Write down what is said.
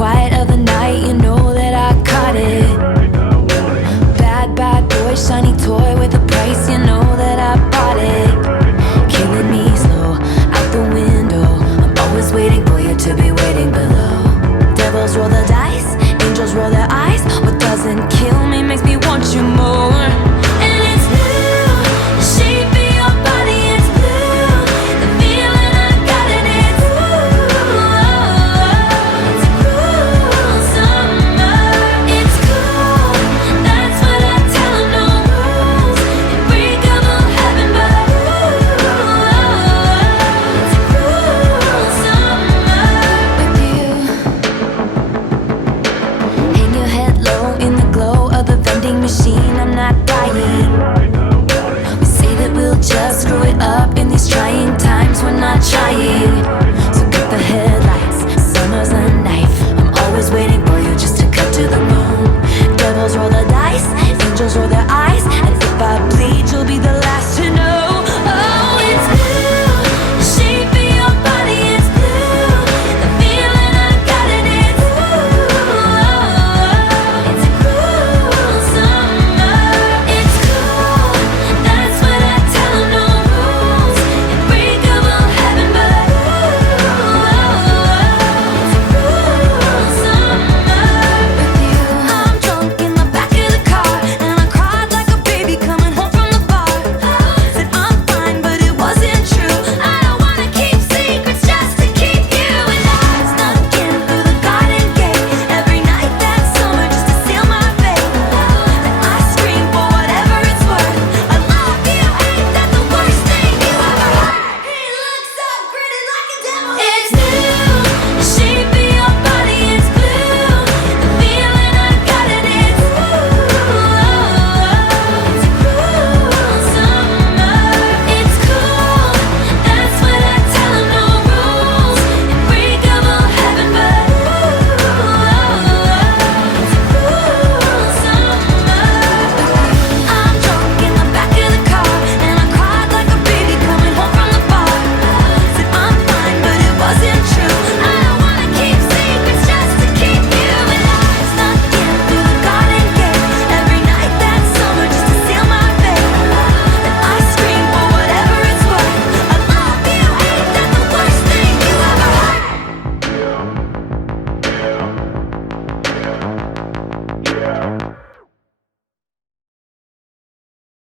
quiet of the night, you know that I caught it. Bad, bad boy, shiny toy with a price, you know that I bought it. Killing me slow, out the window. I'm always waiting for you to be waiting below. Devils roll the dice, angels roll their eyes. What doesn't kill me makes me want you more. And it's blue, the shape of your body, it's blue. The feeling I got in it, it's a cruel summer. It's cool, that's what I tell 'em, no rules. Unbreakable heaven, but it's a cruel summer with you. Hang your head low in the glow of the vending machine, I'm not dying. We say that we'll just screw it up in these trying times, we're not trying.